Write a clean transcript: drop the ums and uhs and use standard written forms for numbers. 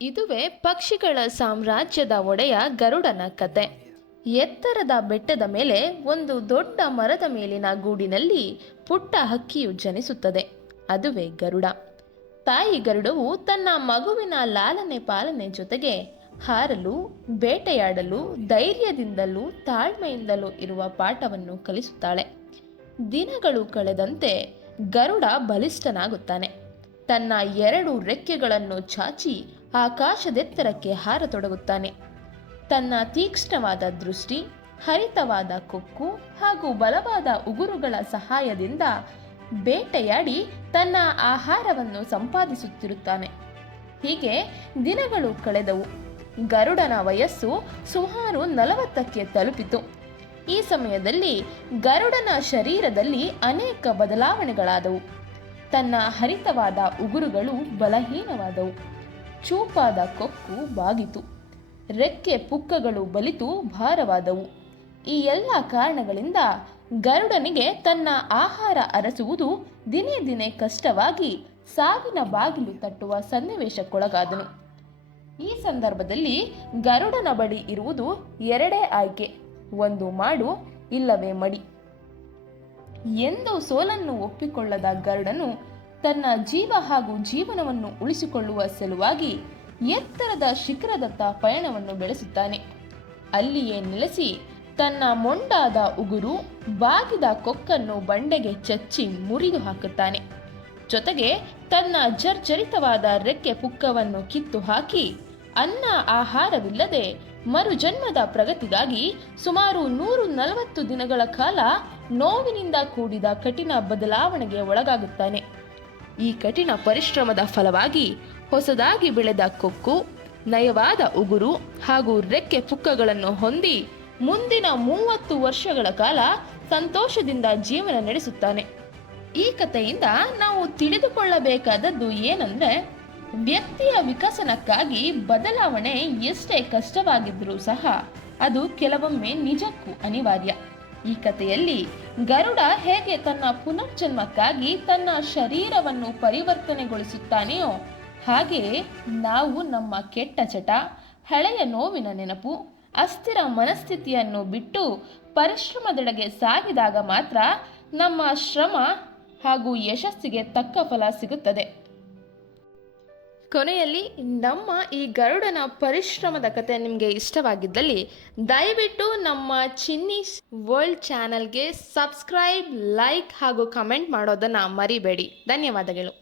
ಇದುವೇ ಪಕ್ಷಿಗಳ ಸಾಮ್ರಾಜ್ಯದ ಒಡೆಯ ಗರುಡನ ಕತೆ. ಎತ್ತರದ ಬೆಟ್ಟದ ಮೇಲೆ ಒಂದು ದೊಡ್ಡ ಮರದ ಮೇಲಿನ ಗೂಡಿನಲ್ಲಿ ಪುಟ್ಟ ಹಕ್ಕಿಯು ಜನಿಸುತ್ತದೆ. ಅದುವೇ ಗರುಡ. ತಾಯಿ ಗರುಡವು ತನ್ನ ಮಗುವಿನ ಲಾಲನೆ ಪಾಲನೆ ಜೊತೆಗೆ ಹಾರಲು, ಬೇಟೆಯಾಡಲು, ಧೈರ್ಯದಿಂದಲೂ ತಾಳ್ಮೆಯಿಂದಲೂ ಇರುವ ಪಾಠವನ್ನು ಕಲಿಸುತ್ತಾಳೆ. ದಿನಗಳು ಕಳೆದಂತೆ ಗರುಡ ಬಲಿಷ್ಠನಾಗುತ್ತಾನೆ. ತನ್ನ 2 ರೆಕ್ಕೆಗಳನ್ನು ಚಾಚಿ ಆಕಾಶದೆತ್ತರಕ್ಕೆ ಹಾರತೊಡಗುತ್ತಾನೆ. ತನ್ನ ತೀಕ್ಷ್ಣವಾದ ದೃಷ್ಟಿ, ಹರಿತವಾದ ಕೊಕ್ಕು ಹಾಗೂ ಬಲವಾದ ಉಗುರುಗಳ ಸಹಾಯದಿಂದ ಬೇಟೆಯಾಡಿ ತನ್ನ ಆಹಾರವನ್ನು ಸಂಪಾದಿಸುತ್ತಿರುತ್ತಾನೆ. ಹೀಗೆ ದಿನಗಳು ಕಳೆದವು. ಗರುಡನ ವಯಸ್ಸು ಸುಮಾರು 40ಕ್ಕೆ ತಲುಪಿತು. ಈ ಸಮಯದಲ್ಲಿ ಗರುಡನ ಶರೀರದಲ್ಲಿ ಅನೇಕ ಬದಲಾವಣೆಗಳಾದವು. ತನ್ನ ಹರಿತವಾದ ಉಗುರುಗಳು ಬಲಹೀನವಾದವು. ಚೂಪಾದ ಕೊಕ್ಕು ಬಾಗಿತು. ರೆಕ್ಕೆ ಪುಕ್ಕಗಳು ಬಲಿತು ಭಾರವಾದವು. ಈ ಎಲ್ಲ ಕಾರಣಗಳಿಂದ ಗರುಡನಿಗೆ ತನ್ನ ಆಹಾರ ಅರಸುವುದು ದಿನೇ ದಿನೇ ಕಷ್ಟವಾಗಿ ಸಾವಿನ ಬಾಗಿಲು ತಟ್ಟುವ ಸನ್ನಿವೇಶಕ್ಕೊಳಗಾದನು. ಈ ಸಂದರ್ಭದಲ್ಲಿ ಗರುಡನ ಬಳಿ ಇರುವುದು 2 ಆಯ್ಕೆ: ಒಂದು ಮಾಡು, ಇಲ್ಲವೇ ಮಡಿ. ಎಂದು ಸೋಲನ್ನು ಒಪ್ಪಿಕೊಳ್ಳದ ಗರುಡನು ತನ್ನ ಜೀವ ಹಾಗೂ ಜೀವನವನ್ನು ಉಳಿಸಿಕೊಳ್ಳುವ ಸಲುವಾಗಿ ಎತ್ತರದ ಶಿಖರದತ್ತ ಪಯಣವನ್ನು ಬೆಳೆಸುತ್ತಾನೆ. ಅಲ್ಲಿಯೇ ನೆಲೆಸಿ ತನ್ನ ಮೊಂಡಾದ ಉಗುರು, ಬಾಗಿದ ಕೊಕ್ಕನ್ನು ಬಂಡೆಗೆ ಚಚ್ಚಿ ಮುರಿದು ಹಾಕುತ್ತಾನೆ. ಜೊತೆಗೆ ತನ್ನ ಜರ್ಜರಿತವಾದ ರೆಕ್ಕೆ ಪುಕ್ಕವನ್ನು ಕಿತ್ತು ಹಾಕಿ ಅನ್ನ ಆಹಾರವಿಲ್ಲದೆ ಮರುಜನ್ಮದ ಪ್ರಗತಿಗಾಗಿ ಸುಮಾರು 140 ದಿನಗಳ ಕಾಲ ನೋವಿನಿಂದ ಕೂಡಿದ ಕಠಿಣ ಬದಲಾವಣೆಗೆ ಒಳಗಾಗುತ್ತಾನೆ. ಈ ಕಠಿಣ ಪರಿಶ್ರಮದ ಫಲವಾಗಿ ಹೊಸದಾಗಿ ಬೆಳೆದ ಕೊಕ್ಕು, ನಯವಾದ ಉಗುರು ಹಾಗೂ ರೆಕ್ಕೆ ಪುಕ್ಕಗಳನ್ನು ಹೊಂದಿ ಮುಂದಿನ 30 ವರ್ಷಗಳ ಕಾಲ ಸಂತೋಷದಿಂದ ಜೀವನ ನಡೆಸುತ್ತಾನೆ. ಈ ಕಥೆಯಿಂದ ನಾವು ತಿಳಿದುಕೊಳ್ಳಬೇಕಾದದ್ದು ಏನಂದ್ರೆ, ವ್ಯಕ್ತಿಯ ವಿಕಸನಕ್ಕಾಗಿ ಬದಲಾವಣೆ ಎಷ್ಟೇ ಕಷ್ಟವಾಗಿದ್ರೂ ಸಹ ಅದು ಕೆಲವೊಮ್ಮೆ ನಿಜಕ್ಕೂ ಅನಿವಾರ್ಯ. ಈ ಕಥೆಯಲ್ಲಿ ಗರುಡ ಹೇಗೆ ತನ್ನ ಪುನರ್ಜನ್ಮಕ್ಕಾಗಿ ತನ್ನ ಶರೀರವನ್ನು ಪರಿವರ್ತನೆಗೊಳಿಸುತ್ತಾನೆಯೋ ಹಾಗೆಯೇ ನಾವು ನಮ್ಮ ಕೆಟ್ಟ ಚಟ, ಹಳೆಯ ನೋವಿನ ನೆನಪು, ಅಸ್ಥಿರ ಮನಸ್ಥಿತಿಯನ್ನು ಬಿಟ್ಟು ಪರಿಶ್ರಮದೆಡೆಗೆ ಸಾಗಿದಾಗ ಮಾತ್ರ ನಮ್ಮ ಶ್ರಮ ಹಾಗೂ ಯಶಸ್ಸಿಗೆ ತಕ್ಕ ಫಲ ಸಿಗುತ್ತದೆ. ಕೊನೆಯಲ್ಲಿ ನಮ್ಮ ಈ ಗರುಡನ ಪರಿಶ್ರಮದ ಕತೆ ನಿಮಗೆ ಇಷ್ಟವಾಗಿದ್ದಲ್ಲಿ ದಯವಿಟ್ಟು ನಮ್ಮ ಚಿನ್ನೀಸ್ ವರ್ಲ್ಡ್ ಚಾನಲ್ಗೆ ಸಬ್ಸ್ಕ್ರೈಬ್, ಲೈಕ್ ಹಾಗೂ ಕಮೆಂಟ್ ಮಾಡೋದನ್ನು ಮರಿಬೇಡಿ. ಧನ್ಯವಾದಗಳು.